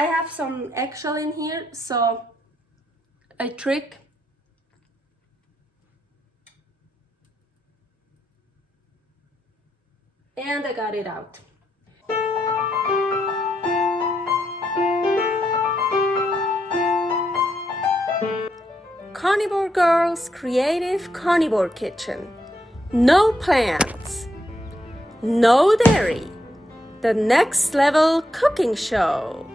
I have some eggshell in here, so a trick. And I got it out. Carnivore Girl's Creative Carnivore Kitchen. No plants, no dairy, the next level cooking show.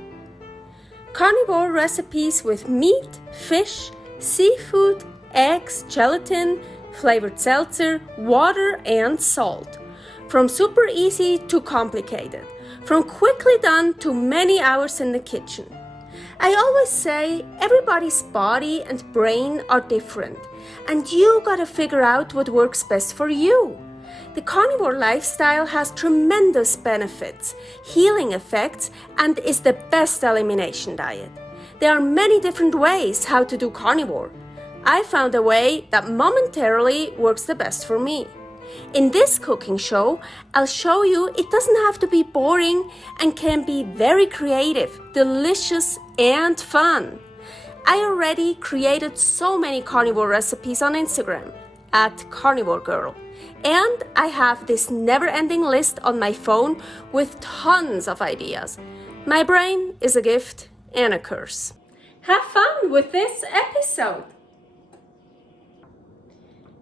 Carnivore recipes with meat, fish, seafood, eggs, gelatin, flavored seltzer, water, and salt. From super easy to complicated, from quickly done to many hours in the kitchen. I always say everybody's body and brain are different, and you gotta figure out what works best for you. The carnivore lifestyle has tremendous benefits, healing effects, and is the best elimination diet. There are many different ways how to do carnivore. I found a way that momentarily works the best for me. In this cooking show, I'll show you it doesn't have to be boring and can be very creative, delicious, and fun. I already created so many carnivore recipes on Instagram at karnivorgirl, and I have this never-ending list on my phone with tons of ideas. My brain is a gift and a curse. Have fun with this episode.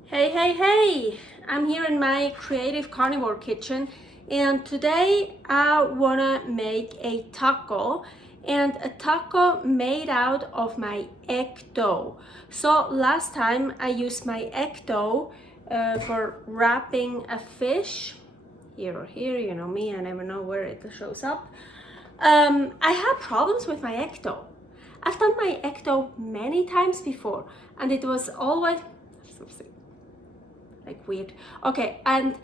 Hey, I'm here in my creative carnivore kitchen, and today I wanna make a taco, and a taco made out of my egg dough. So last time I used my egg dough for wrapping a fish, here or here, you know me, I never know where it shows up. I had problems with my egg dough. I've done my egg dough many times before, and it was always something like weird. Okay, and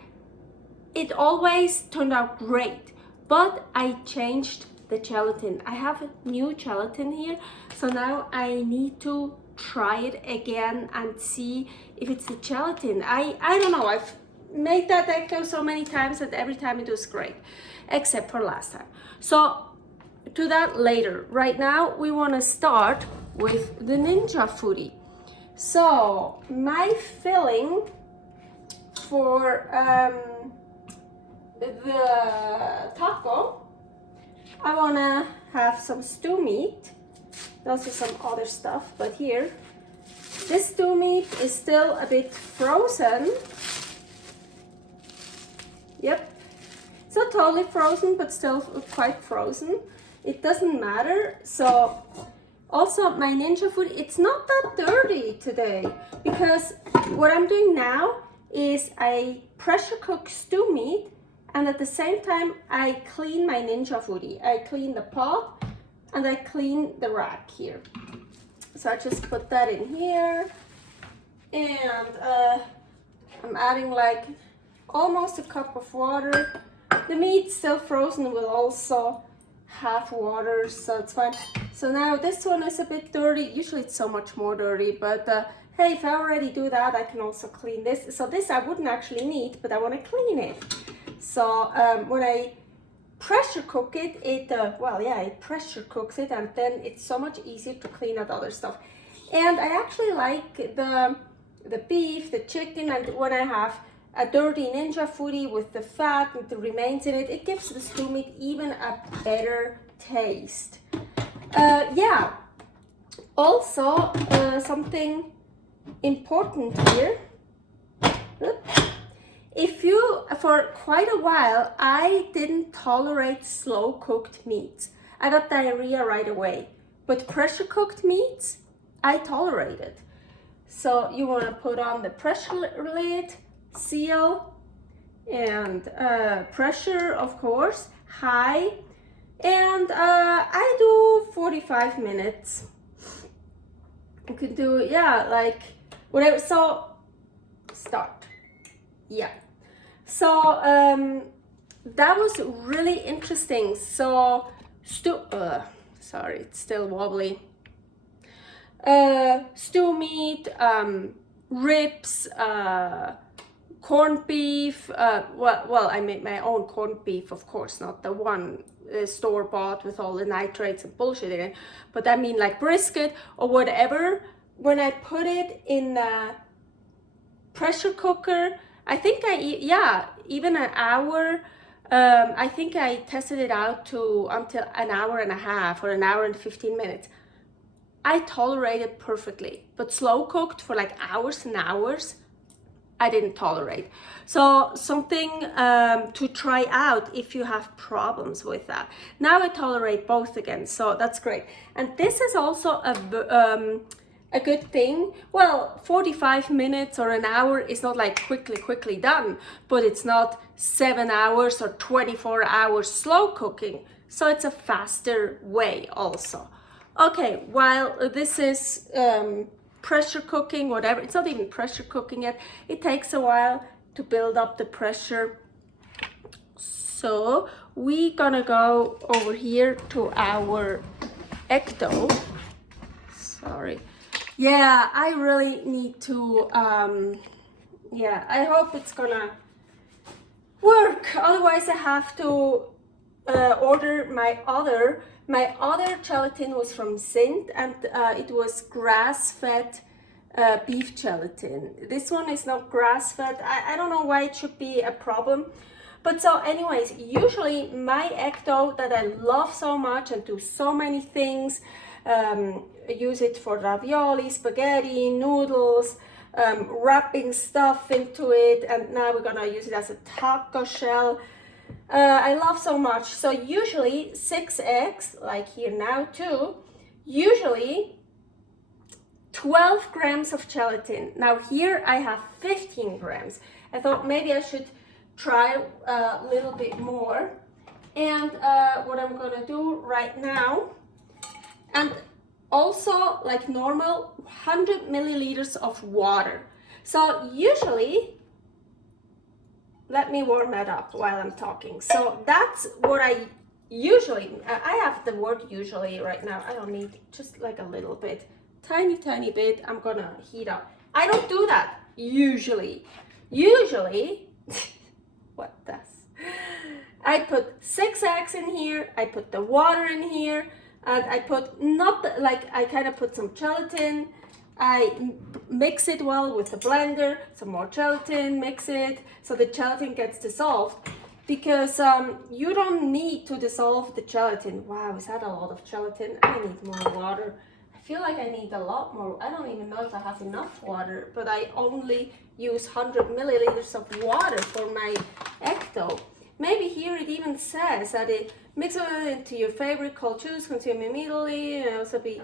it always turned out great, but I changed the gelatin. I have a new gelatin here, so now I need to try it again and see if it's the gelatin. I don't know, I've made that egg dough so many times and every time it was great, except for last time. So to that later. Right now we want to start with the Ninja Foodi. So my filling for the taco, I want to have some stew meat, also some other stuff, but here this stew meat is still a bit frozen. Yep, it's not totally frozen, but still quite frozen. It doesn't matter. So also my Ninja Foodi, it's not that dirty today, because what I'm doing now is I pressure cook stew meat, and at the same time I clean my Ninja Foodi. I clean the pot and I clean the rack here. So I just put that in here, and I'm adding like almost a cup of water. The meat still frozen will also have water, so it's fine. So now this one is a bit dirty. Usually it's so much more dirty, but hey, if I already do that, I can also clean this. So this I wouldn't actually need, but I want to clean it. So when I pressure cook it, it pressure cooks it, and then it's so much easier to clean out other stuff. And I actually like the beef, the chicken, and when I have a dirty Ninja Foodi with the fat and the remains in it, it gives the stew meat even a better taste. Yeah, also something important here. If you, for quite a while, I didn't tolerate slow cooked meats. I got diarrhea right away, but pressure cooked meats, I tolerated. So you want to put on the pressure lid, seal, and pressure, of course, high, and I do 45 minutes. You could do, yeah, like whatever. So start. Yeah, so that was really interesting. So sorry, it's still wobbly. Stew meat, ribs, corned beef. Well, I made my own corned beef, of course, not the one store-bought with all the nitrates and bullshit in it, but I mean like brisket or whatever. When I put it in the pressure cooker, I think even an hour. I think I tested it out to until an hour and a half or an hour and 15 minutes. I tolerate it perfectly, but slow cooked for like hours and hours, I didn't tolerate. So something to try out if you have problems with that. Now I tolerate both again, so that's great. And this is also a good thing. Well, 45 minutes or an hour is not like quickly done, but it's not 7 hours or 24 hours slow cooking. So it's a faster way also. Okay, while this is pressure cooking, whatever, it's not even pressure cooking yet. It takes a while to build up the pressure. So we're gonna go over here to our egg dough. Sorry. Yeah, I really need to, yeah, I hope it's gonna work. Otherwise I have to order my other gelatin was from Sint, and it was grass-fed beef gelatin. This one is not grass-fed. I don't know why it should be a problem. But so anyways, usually my egg dough that I love so much and do so many things, use it for ravioli, spaghetti, noodles, wrapping stuff into it, and now we're gonna use it as a taco shell. I love so much. So usually 6 eggs, like here now too, usually 12 grams of gelatin. Now here I have 15 grams. I thought maybe I should try a little bit more. And what I'm gonna do right now, and also like normal, 100 milliliters of water. So usually, let me warm that up while I'm talking. So that's what I usually, I have the word usually right now. I don't need, just like a little bit, tiny bit, I'm gonna heat up. I don't do that usually. Usually, what does? I put 6 eggs in here, I put the water in here, and I put I kind of put some gelatin. I mix it well with the blender, some more gelatin, mix it so the gelatin gets dissolved, because you don't need to dissolve the gelatin. Wow, is that a lot of gelatin? I need more water. I feel like I need a lot more. I don't even know if I have enough water, but I only use 100 milliliters of water for my egg dough. Maybe here it even says that it mix it into your favorite cold juice, consume immediately, and also be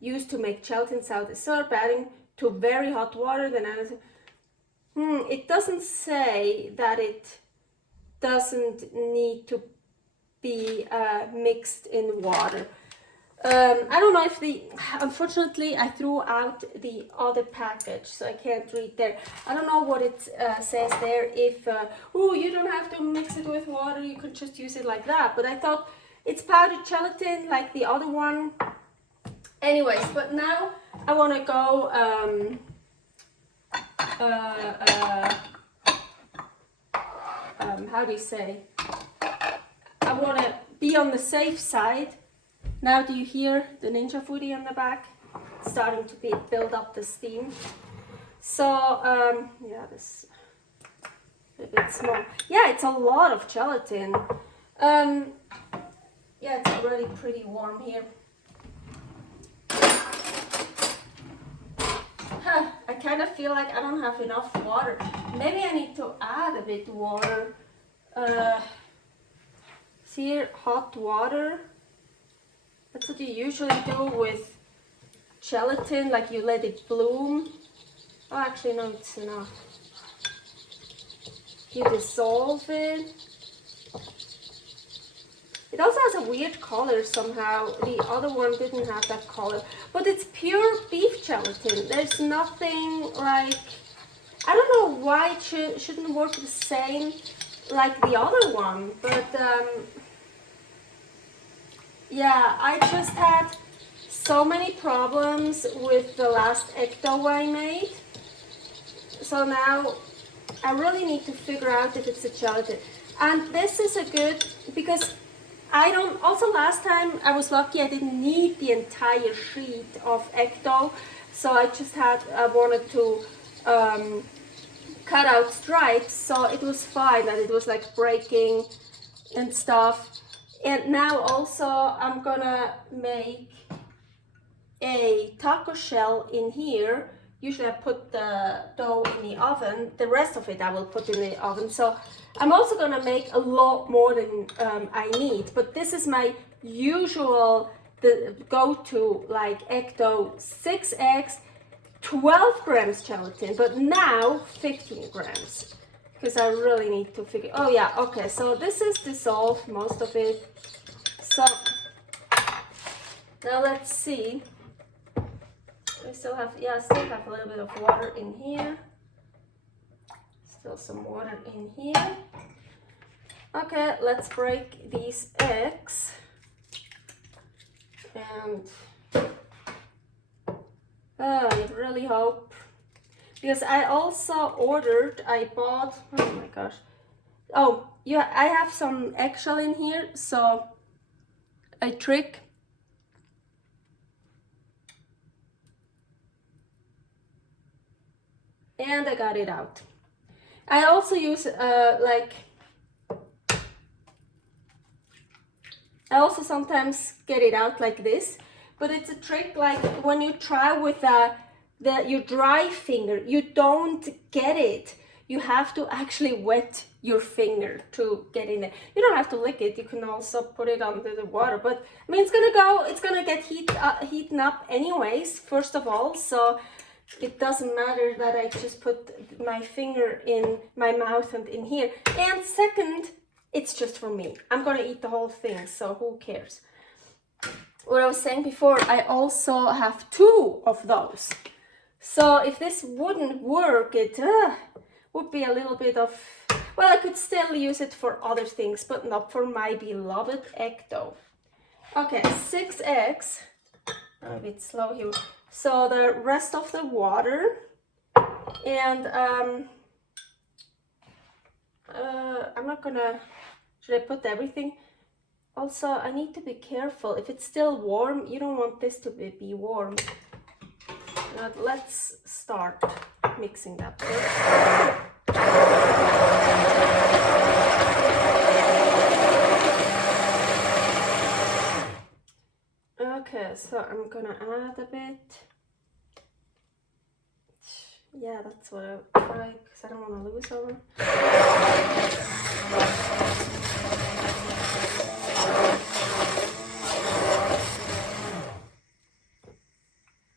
used to make gelatin style dessert, adding to very hot water. Then it doesn't say that it doesn't need to be mixed in water. I don't know if unfortunately I threw out the other package, so I can't read there. I don't know what it says there, if, oh, you don't have to mix it with water, you could just use it like that. But I thought it's powdered gelatin like the other one. Anyways, but now I want to go, how do you say? I want to be on the safe side. Now do you hear the Ninja Foodi on the back? It's starting to build up the steam. So, yeah, this a bit small. Yeah, it's a lot of gelatin. Yeah, it's already pretty warm here. I kind of feel like I don't have enough water. Maybe I need to add a bit water. See here, hot water. That's what you usually do with gelatin, like you let it bloom. Oh, actually, no, it's enough. You dissolve it. It also has a weird color somehow. The other one didn't have that color. But it's pure beef gelatin. There's nothing like... I don't know why it shouldn't work the same like the other one. But, yeah, I just had so many problems with the last egg dough I made. So now I really need to figure out if it's a gelatin. And this is a good... because I don't, also last time I was lucky I didn't need the entire sheet of egg dough, so I just I wanted to cut out stripes, so it was fine that it was like breaking and stuff. And now also I'm gonna make a taco shell in here. Usually I put the dough in the oven, the rest of it I will put in the oven. So I'm also gonna make a lot more than I need, but this is my usual, the go-to, like egg dough, 6 eggs, 12 grams gelatin, but now 15 grams, because I really need to figure, oh yeah, okay, so this is dissolved, most of it. So now let's see. I still have, yeah, I still have a little bit of water in here. Still some water in here. Okay, let's break these eggs. And I really hope, because I also ordered, I bought, oh my gosh. Oh, yeah, I have some eggshell in here, so a trick. And I got it out. I also use I also sometimes get it out like this, but it's a trick, like when you try with your dry finger, you don't get it. You have to actually wet your finger to get in there. You don't have to lick it, you can also put it under the water, but I mean, it's gonna get heating up anyways, first of all, so it doesn't matter that I just put my finger in my mouth and in here. And second, it's just for me. I'm gonna eat the whole thing, so who cares? What I was saying before, I also have 2 of those. So if this wouldn't work, it would be a little bit of, well, I could still use it for other things, but not for my beloved egg dough. Okay, 6 eggs. I'm a bit slow here. So the rest of the water, and I'm not gonna, should I put everything? Also, I need to be careful. If it's still warm, you don't want this to be warm. Now let's start mixing that first. Okay, so I'm gonna add a bit. Yeah, that's what I would try, because I don't want to lose all.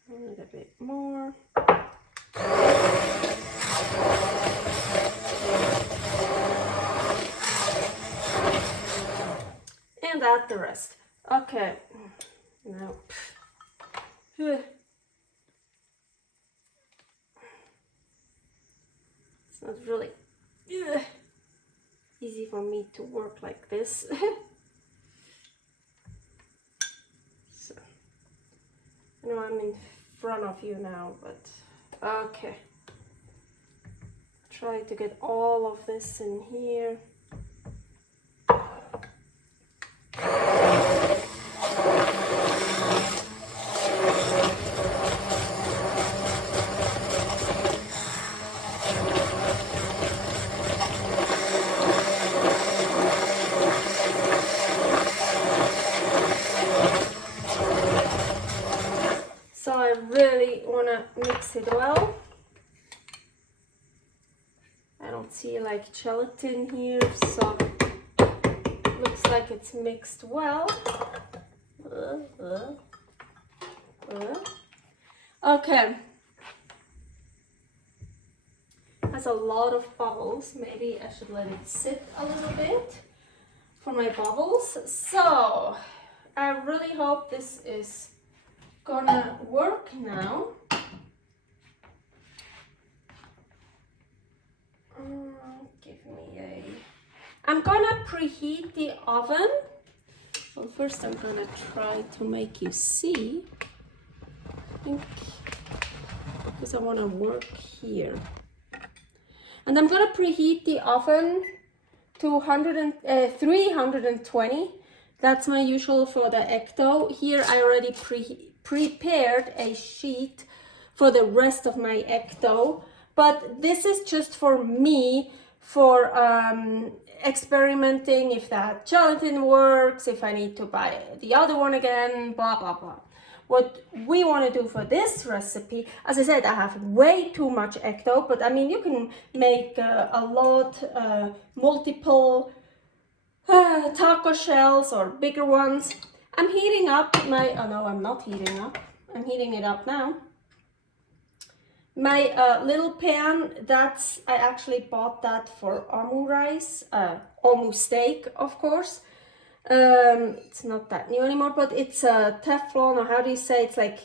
And a bit more. And add the rest. Okay. Now. It's not really easy for me to work like this. So, I know I'm in front of you now, but okay. Try to get all of this in here. Mix it well. I don't see like gelatin here, so looks like it's mixed well. Okay. Has a lot of bubbles. Maybe I should let it sit a little bit for my bubbles. So I really hope this is gonna work now. Give me a... I'm gonna preheat the oven. Well, first I'm gonna try to make you see. I think, because I wanna work here. And I'm gonna preheat the oven to 320 That's my usual for the ecto. Here I already prepared a sheet for the rest of my ecto, but this is just for me, for experimenting if that gelatin works, if I need to buy the other one again, blah blah blah. What we want to do for this recipe, as I said, I have way too much ecto, but I mean you can make a lot, multiple taco shells or bigger ones. I'm heating up my, oh no, I'm not heating up, I'm heating it up now. My little pan, that's, I actually bought that for omu rice, omu steak, of course. It's not that new anymore, but it's Teflon, or how do you say, it's like,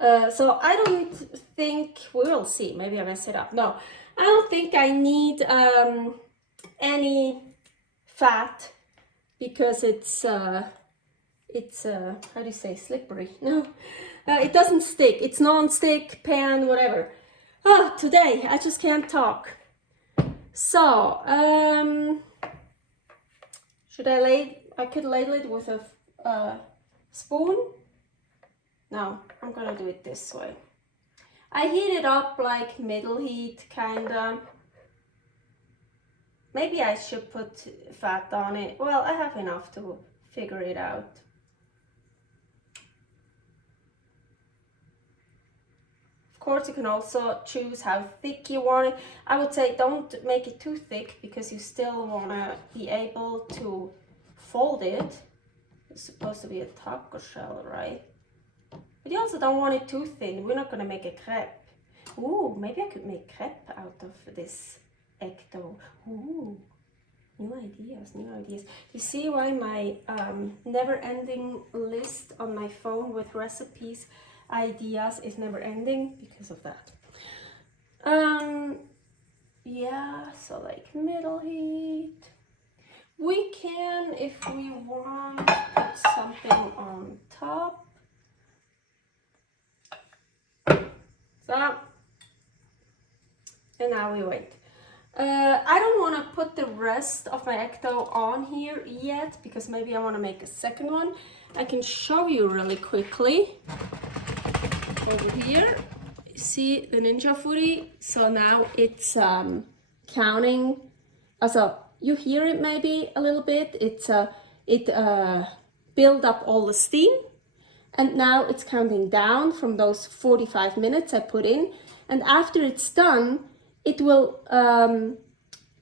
so I don't think, we'll see, maybe I mess it up. No, I don't think I need any fat, because it's how do you say, slippery? No, it doesn't stick. It's non-stick pan, whatever. Oh, today I just can't talk. So should I could ladle it with a spoon. No, I'm gonna do it this way. I heat it up like middle heat, kinda. Maybe I should put fat on it. Well, I have enough to figure it out. Of course, you can also choose how thick you want it. I would say don't make it too thick, because you still want to be able to fold it. It's supposed to be a taco shell, right? But you also don't want it too thin. We're not going to make a crepe. Ooh, maybe I could make crepe out of this ecto. Ooh, new ideas, new ideas. You see why my never-ending list on my phone with recipes, ideas is never ending? Because of that. Yeah, so like middle heat. We can, if we want, put something on top. So, and now we wait. I don't want to put the rest of my ecto on here yet, because maybe I want to make a second one. I can show you really quickly. Over here, see the Ninja Foodi? So now it's counting. So you hear it maybe a little bit. It build up all the steam, and now it's counting down from those 45 minutes I put in. And after it's done, it will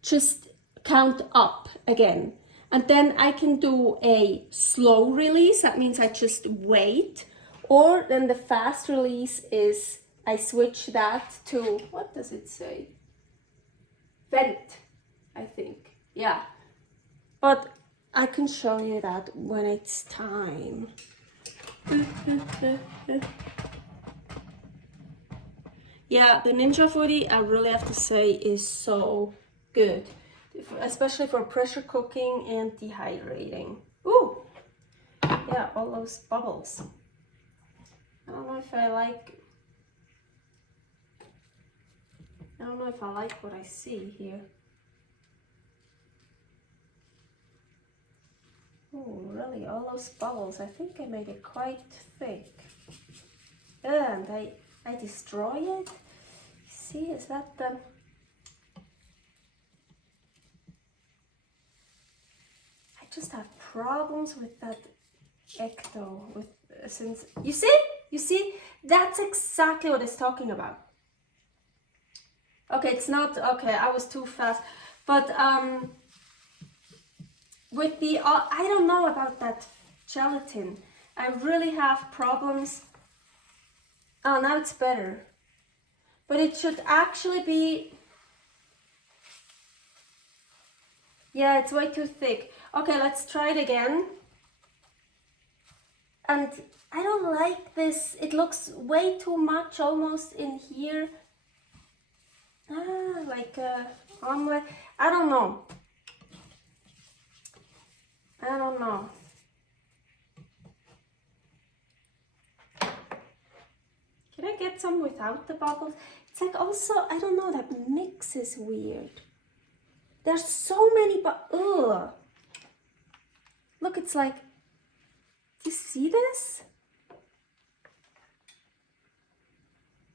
just count up again. And then I can do a slow release. That means I just wait. Or then the fast release is I switch that to, what does it say? Vent, I think. Yeah. But I can show you that when it's time. Yeah, the Ninja Foodi, I really have to say, is so good. Especially for pressure cooking and dehydrating. Ooh! Yeah, all those bubbles. I don't know if I like what I see here. Oh, really, all those bubbles. I think I made it quite thick. And I destroy it. See, is that the... I just have problems with that ecto, since you see, that's exactly what it's talking about. Okay, it's not okay. I was too fast, but with the I don't know about that gelatin. I really have problems. Oh, now it's better, but it should actually be. Yeah, it's way too thick. Okay, let's try it again. And I don't like this. It looks way too much almost in here. Like omelet. I don't know. Can I get some without the bubbles? It's like also, I don't know, that mix is weird. There's so many, but ugh. Look, it's like, You see this?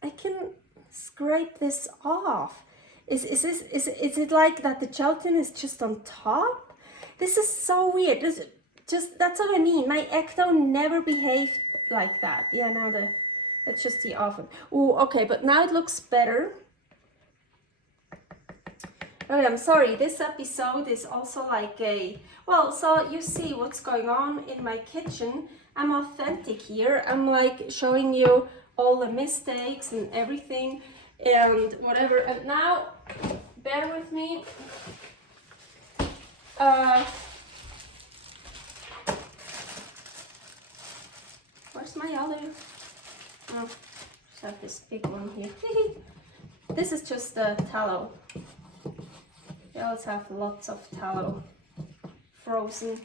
I can scrape this off. Is it like that the gelatin is just on top? This is so weird. That's what I mean. My ecto never behaved like that. Yeah, now that's just the oven. Oh, okay, but now it looks better. Okay, I'm sorry, this episode is also like well, so you see what's going on in my kitchen. I'm authentic here. I'm like showing you all the mistakes and everything and whatever. And now, bear with me. Where's my other? Oh, just have this big one here. This is just tallow. They also have lots of tallow frozen.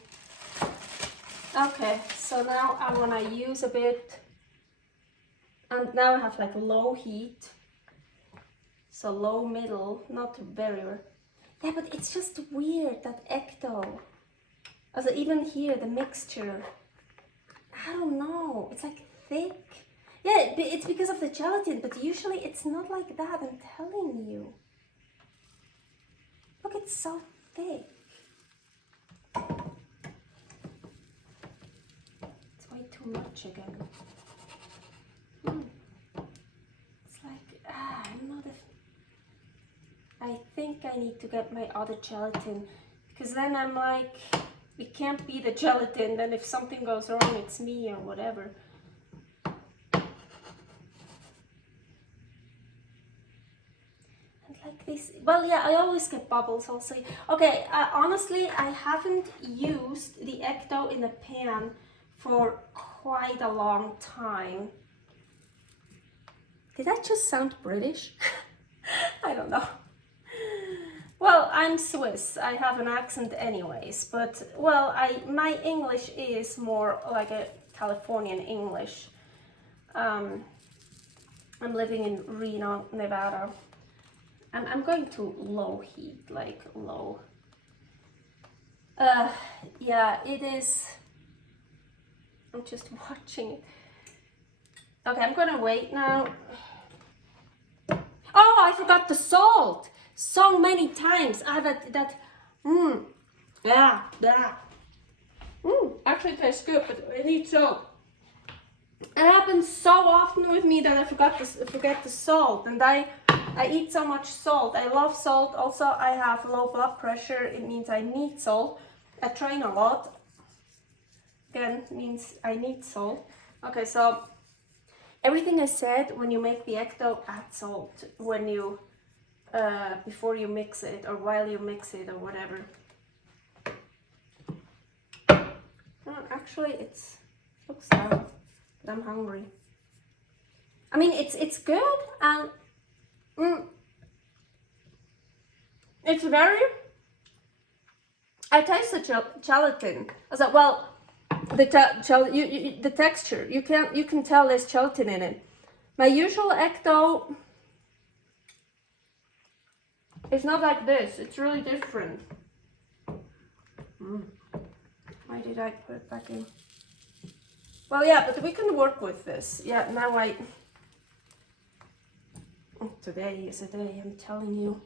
Okay, so now I want to use a bit, and now I have like low heat, so low middle, not very. Yeah, but it's just weird that ecto. Also even here the mixture, I don't know, it's like thick. Yeah, it's because of the gelatin, but usually it's not like that, I'm telling you. Look, it's so thick. It's way too much again. It's like, I'm not I think I need to get my other gelatin, because then I'm like, it can't be the gelatin, then if something goes wrong, it's me or whatever. Like this, well, yeah, I always get bubbles, I'll say. Okay, honestly, I haven't used the ecto in a pan for quite a long time. Did that just sound British? I don't know. Well, I'm Swiss, I have an accent anyways, but, well, my English is more like a Californian English. I'm living in Reno, Nevada. I'm going to low heat, like low. Yeah, it is. I'm just watching it. Okay, I'm gonna wait now. Oh, I forgot the salt. So many times. Actually it tastes good, but I need salt. It happens so often with me that I forget the salt, and I eat so much salt. I love salt. Also, I have low blood pressure. It means I need salt. I train a lot. Again, means I need salt. Okay, so everything I said, when you make the ecto, add salt when you before you mix it or while you mix it or whatever. Actually, looks down. I'm hungry. I mean, it's good, and it's very. I taste the gelatin. I was like, well, the texture. You can tell there's gelatin in it. My usual ecto is not like this. It's really different. Why did I put it back in? Well, yeah, but we can work with this. Yeah, now today is a day, I'm telling you.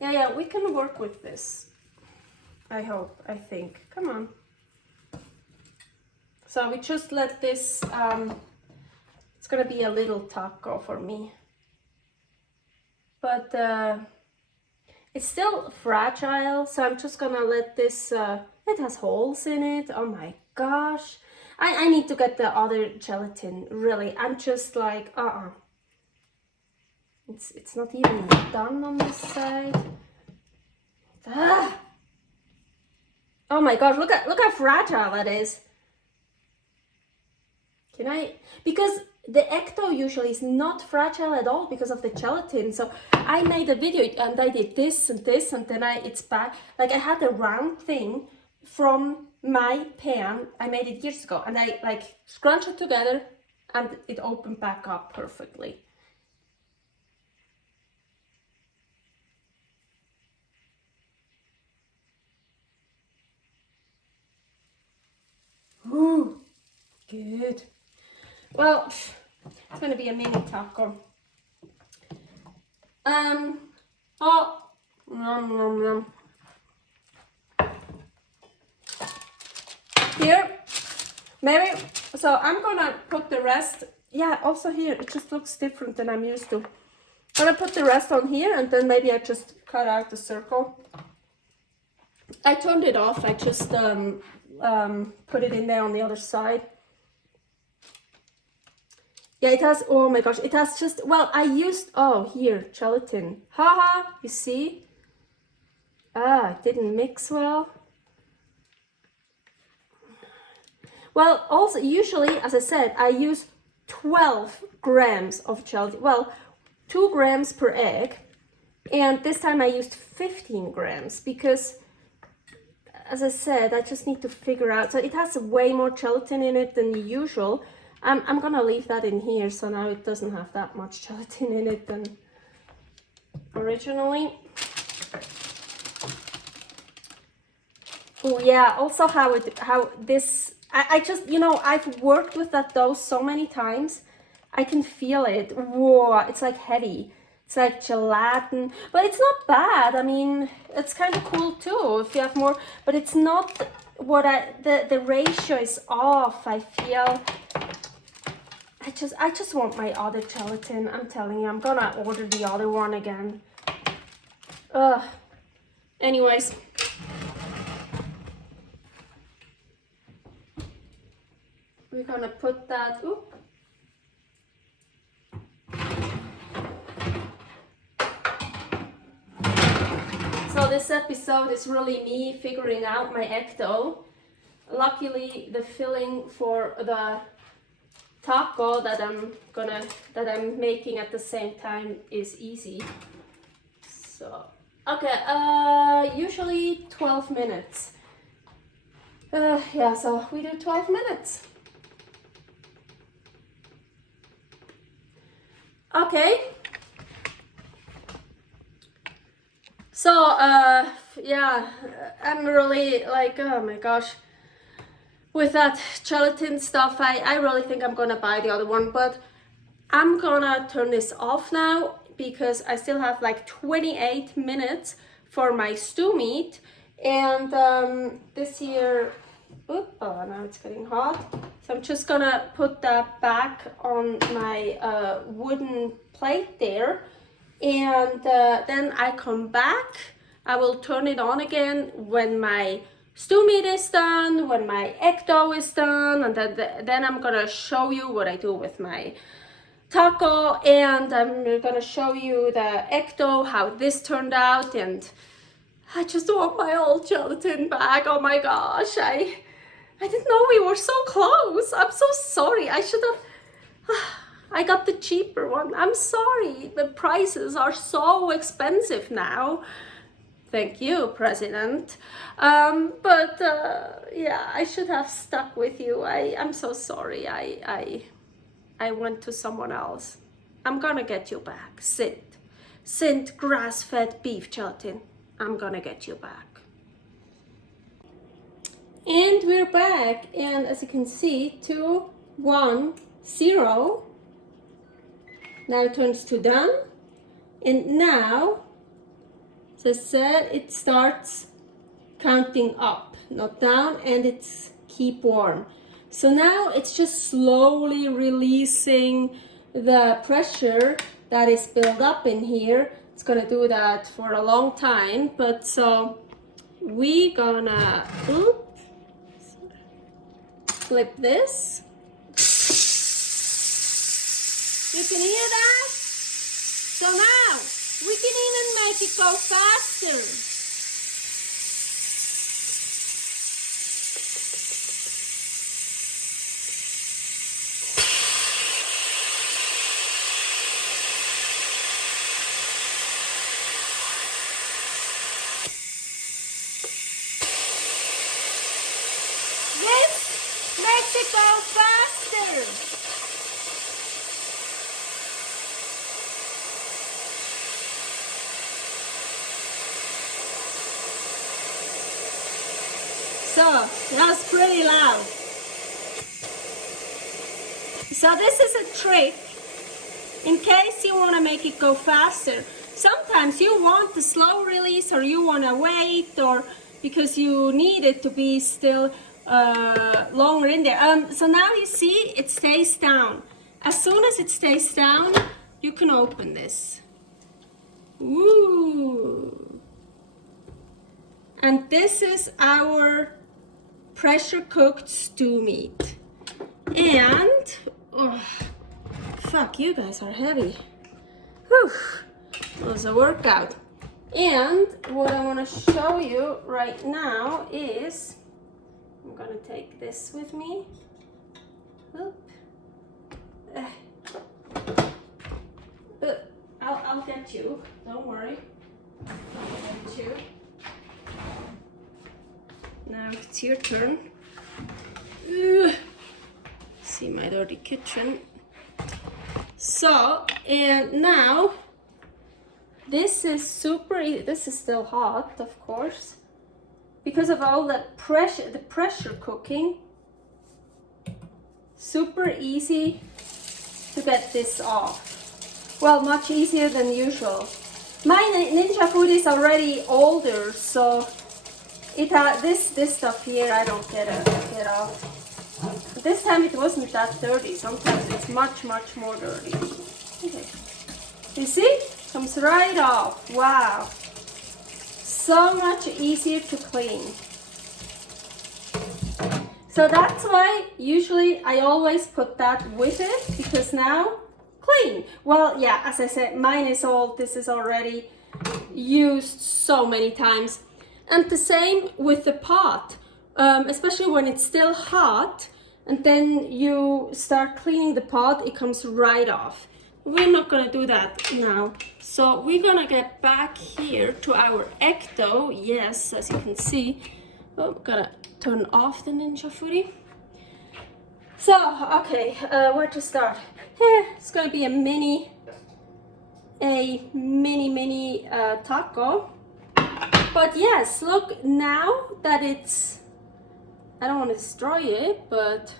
Yeah, we can work with this. I hope, I think. Come on. So we just let this, it's gonna be a little taco for me. But it's still fragile, so I'm just gonna let this, it has holes in it. Oh my gosh. I need to get the other gelatin, really. I'm just like, It's not even done on this side. Oh my gosh, look how fragile that is. Can I, because the ecto usually is not fragile at all because of the gelatin. So I made a video and I did this and this, and then it's back. Like I had a round thing from my pan. I made it years ago, and I like scrunched it together and it opened back up perfectly. Good. Well, it's gonna be a mini taco. Oh, nom, nom, nom. Here, maybe, so I'm gonna put the rest, yeah, also here, it just looks different than I'm used to. I'm gonna put the rest on here, and then maybe I just cut out the circle. I turned it off, I just put it in there on the other side. Yeah, it has, oh my gosh, it has just, well, I used, oh, here, gelatin. Haha, you see? Ah, it didn't mix well. Well, also, usually, as I said, I use 12 grams of gelatin. Well, 2 grams per egg. And this time I used 15 grams because, as I said, I just need to figure out. So it has way more gelatin in it than usual. I'm gonna leave that in here, so now it doesn't have that much gelatin in it than originally. Oh yeah, also how this, I just, you know, I've worked with that dough so many times. I can feel it. Whoa, it's like heavy. It's like gelatin, but it's not bad. I mean, it's kind of cool too if you have more, but it's not what the ratio is off, I feel. I just want my other gelatin. I'm telling you, I'm gonna order the other one again. Anyways. We're gonna put that, oop. So this episode is really me figuring out my egg dough. Luckily, the filling for the taco that I'm making at the same time is easy. So, okay, usually 12 minutes. Yeah, so we do 12 minutes. Okay. So, yeah, I'm really like, oh my gosh. With that gelatin stuff, I really think I'm gonna buy the other one, but I'm gonna turn this off now because I still have like 28 minutes for my stew meat. And this here, oh, now it's getting hot. So I'm just gonna put that back on my wooden plate there. And then I come back. I will turn it on again when my stew meat is done, when my egg dough is done, and then I'm gonna show you what I do with my taco, and I'm gonna show you the egg dough, how this turned out, and I just want my old gelatin back. Oh my gosh, I didn't know we were so close. I'm so sorry. I should have, I got the cheaper one. I'm sorry, the prices are so expensive now. Thank you, President. But yeah, I should have stuck with you. I'm so sorry. I went to someone else. I'm gonna get you back. Sint grass-fed beef gelatin. I'm gonna get you back. And we're back. And as you can see, 2, 1, 0. Now it turns to done. And now, as I said, it starts counting up, not down, and it's keep warm. So now it's just slowly releasing the pressure that is built up in here. It's gonna do that for a long time, but so we gonna flip this. You can hear that? So now we can even make it go faster. This makes it go faster. So, that's pretty loud. So this is a trick in case you want to make it go faster. Sometimes you want the slow release, or you want to wait, or because you need it to be still longer in there. So now you see it stays down. As soon as it stays down, you can open this. Woo! And this is our pressure cooked stew meat. And oh, fuck, you guys are heavy. Whew, it was a workout. And what I want to show you right now is, I'm gonna take this with me. Oop. I'll get you, don't worry. I'll get you. Now it's your turn. See my dirty kitchen. So, and now this is super easy. This is still hot, of course, because of all the pressure cooking. Super easy to get this off. Well, much easier than usual. My Ninja Foodi is already older, so it had this stuff here. I don't get off. This time it wasn't that dirty. Sometimes it's much more dirty. Okay. You see? Comes right off. Wow. So much easier to clean. So that's why usually I always put that with it, because now clean. Well, yeah, as I said, mine is old. This is already used so many times. And the same with the pot, especially when it's still hot and then you start cleaning the pot, it comes right off. We're not gonna do that now. So we're gonna get back here to our egg dough. Yes, as you can see. Oh, gotta turn off the Ninja Foodi. So, okay, where to start? Here, it's gonna be a mini taco. But yes, look, now that it's, I don't want to destroy it, but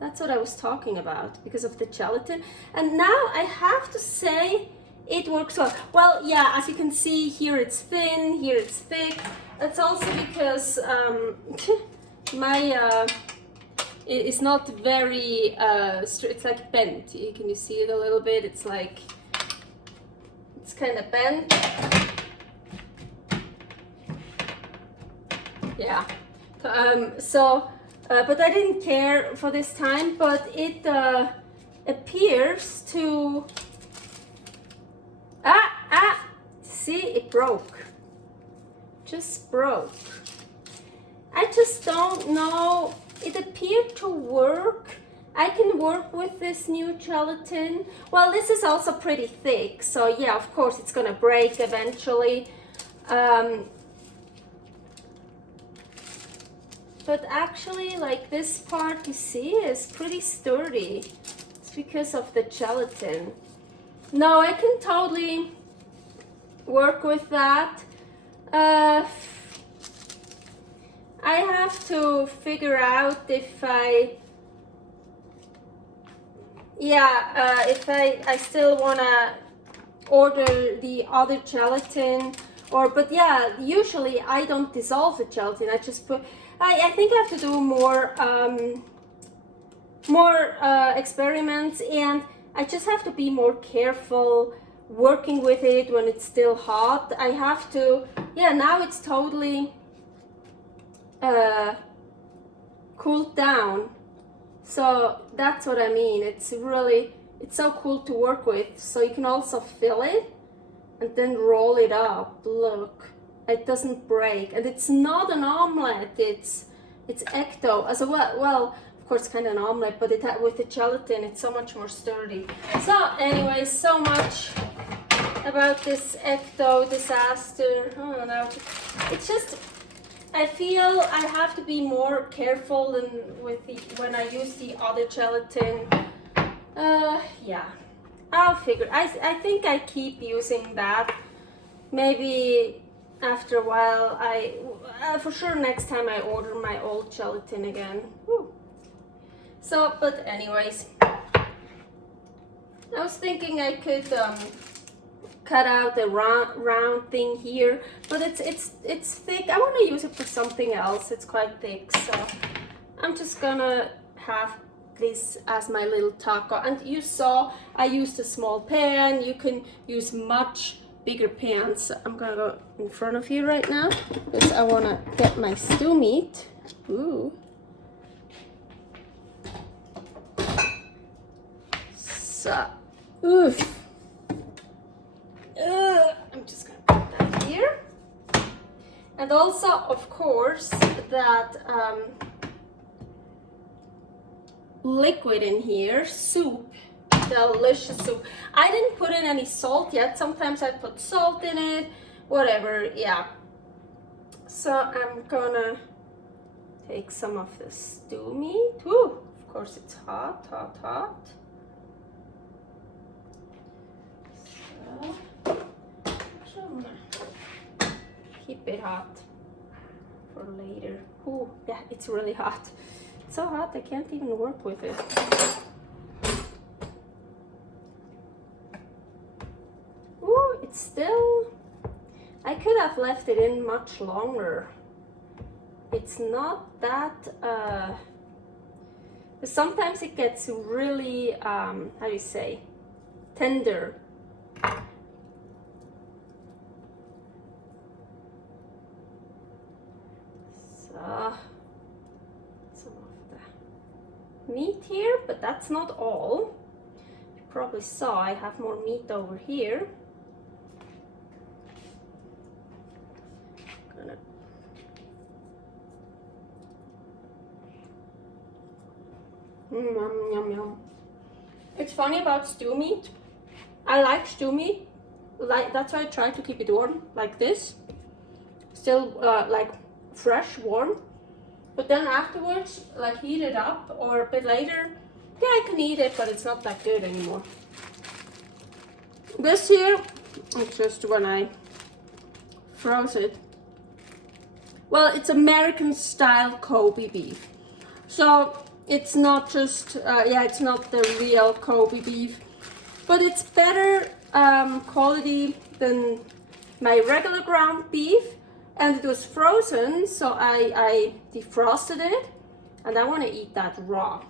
that's what I was talking about because of the gelatin. And now I have to say it works well. Well, yeah, as you can see, here it's thin, here it's thick. That's also because my it's not very it's like bent. Can you see it a little bit? It's like, it's kind of bent. Yeah. But I didn't care for this time, but it appears to, see, it broke. Just broke. I just don't know. It appeared to work. I can work with this new gelatin. Well, this is also pretty thick, so yeah, of course it's gonna break eventually. But actually, like this part, you see, is pretty sturdy. It's because of the gelatin. No, I can totally work with that. I have to figure out if I still wanna order the other gelatin, but yeah, usually I don't dissolve the gelatin. I just put, I think I have to do more experiments, and I just have to be more careful working with it when it's still hot. I have to, yeah, now it's totally cooled down. So that's what I mean. It's so cool to work with. So you can also fill it and then roll it up. Look, it doesn't break, and it's not an omelette. It's egg dough as well. Well, of course, kind of an omelette, but with the gelatin, it's so much more sturdy. So, anyway, so much about this egg dough disaster. Oh no, it's just, I feel I have to be more careful than when I use the other gelatin. Yeah, I'll figure. I think I keep using that. Maybe after a while, for sure next time I order my old gelatin again. Whew. So, but anyways, I was thinking I could cut out the round thing here, but it's thick. I want to use it for something else. It's quite thick, so I'm just gonna have this as my little taco. And you saw I used a small pan. You can use much bigger pans. I'm gonna go in front of you right now because I want to get my stew meat. Ooh. So, oof. I'm just gonna put that here. And also, of course, that liquid in here, soup, delicious soup. I didn't put in any salt yet. Sometimes I put salt in it, whatever, yeah. So I'm gonna take some of the stew meat. Ooh, of course it's hot, hot, hot. So, I'm gonna keep it hot for later. Ooh, yeah, it's really hot. It's so hot I can't even work with it. Ooh, it's still... I could have left it in much longer. It's not that... sometimes it gets really, how do you say, tender. So, some of the meat here, but that's not all. You probably saw I have more meat over here. Gonna yum, yum, yum. It's funny about stew meat. I like stew meat. That's why I try to keep it warm like this. Still like fresh, warm. But then afterwards, like heat it up, or a bit later, yeah, I can eat it, but it's not that good anymore. This here, it's just when I froze it. Well, it's American style Kobe beef. So it's not just, yeah, it's not the real Kobe beef, but it's better quality than my regular ground beef. And it was frozen, so I defrosted it, and I want to eat that raw.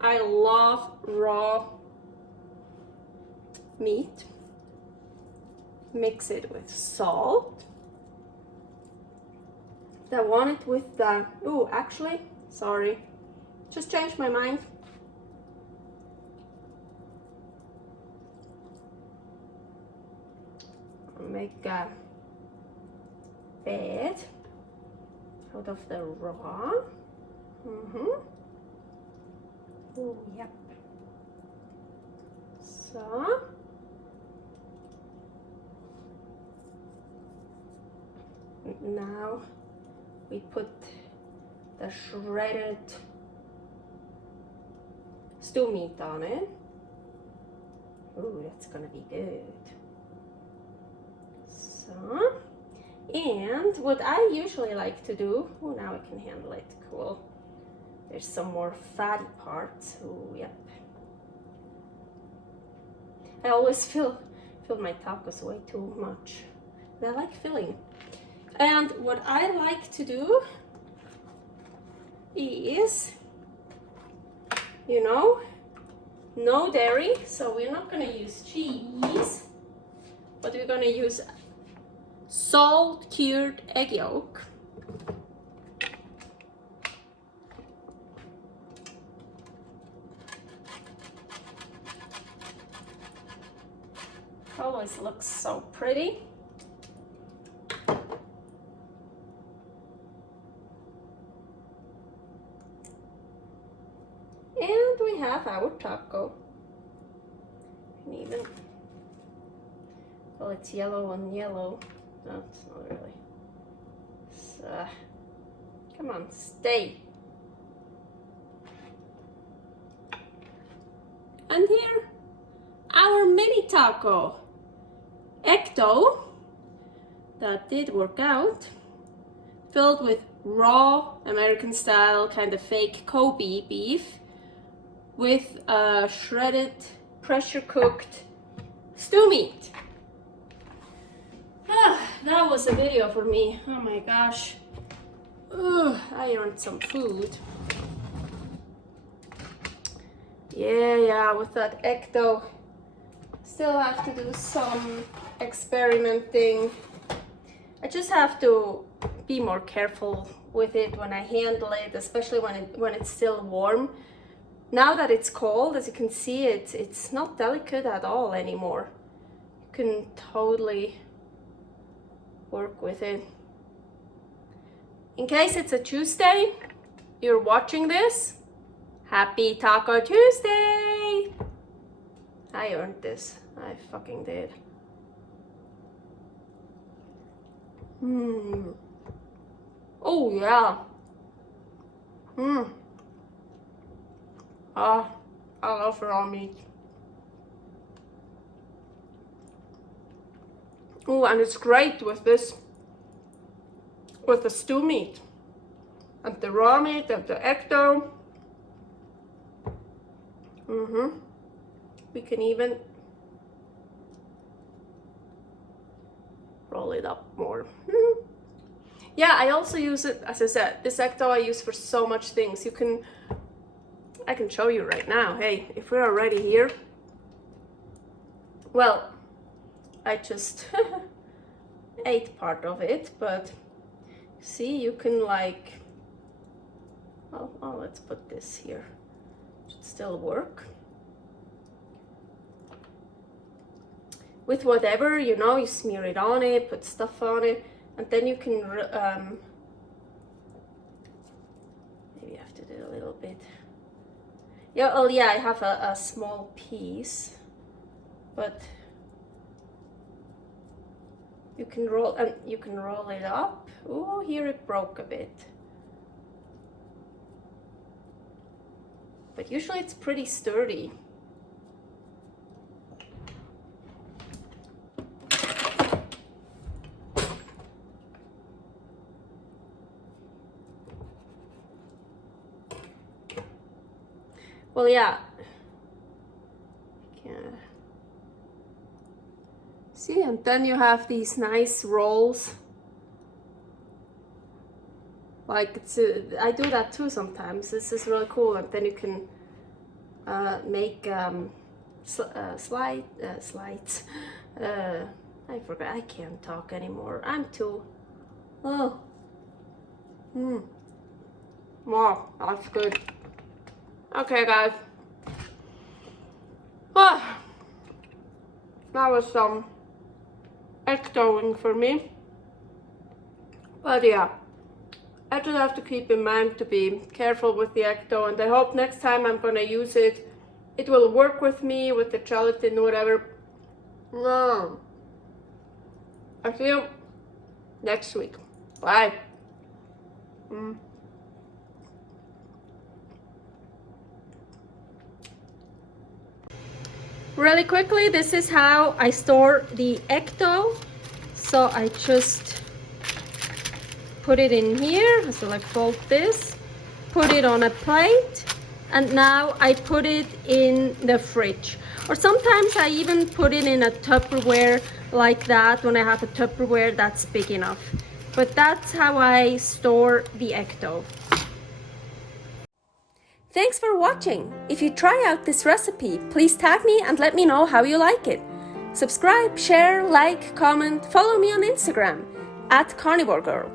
I love raw meat. Mix it with salt. I want it with the, oh, actually, sorry, just changed my mind. I'll make a bed out of the raw. Oh, yep. So now we put the shredded stew meat on it. Ooh, that's gonna be good. So, and what I usually like to do, oh, now I can handle it, cool. There's some more fatty parts, oh, yep. I always fill my tacos way too much. I like filling. And what I like to do is, you know, no dairy, so we're not gonna use cheese, but we're gonna use salt cured egg yolk. Always looks so pretty. And we have our taco. And even, well, it's yellow on yellow. No, it's not really. So, come on, stay. And here, our mini taco. Egg dough, that did work out, filled with raw American style kind of fake Kobe beef, with shredded, pressure-cooked stew meat. That was a video for me. Oh my gosh. I earned some food. Yeah, with that egg dough. Still have to do some experimenting. I just have to be more careful with it when I handle it, especially when it's still warm. Now that it's cold, as you can see, it's not delicate at all anymore. You can totally work with it. In case it's a Tuesday, you're watching this, happy Taco Tuesday! I earned this. I fucking did. Oh yeah. I love raw meat. Oh, and it's great with this, with the stew meat, and the raw meat, and the egg dough. We can even roll it up more. Yeah, I also use it, as I said, this egg dough I use for so much things. I can show you right now. Hey, if we're already here, well, I just ate part of it, but see, you can like, oh, let's put this here. Should still work. With whatever, you know, you smear it on it, put stuff on it, and then you can, maybe I have to do a little bit. Yeah, oh yeah, I have a small piece, but you can roll it up. Oh, here it broke a bit. But usually it's pretty sturdy. Well, yeah. See, and then you have these nice rolls. Like I do that too sometimes. This is really cool, and then you can make slides. I forgot. I can't talk anymore. I'm too. Oh. Wow, that's good. Okay, guys. That was some egg doughing for me. But yeah, I just have to keep in mind to be careful with the egg dough, and I hope next time I'm gonna use it, it will work with me, with the gelatin or whatever. I'll see you next week. Bye. Really quickly, this is how I store the egg dough. So I just put it in here, so like fold this, put it on a plate, and now I put it in the fridge. Or sometimes I even put it in a Tupperware like that. When I have a Tupperware that's big enough. But that's how I store the egg dough. Thanks for watching. If you try out this recipe, please tag me and let me know how you like it. Subscribe, share, like, comment, follow me on Instagram @karnivorgirl.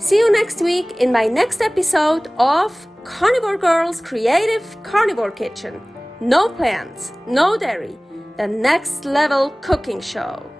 See you next week in my next episode of Carnivore Girl's Creative Carnivore Kitchen. No plants, no dairy, the next level cooking show.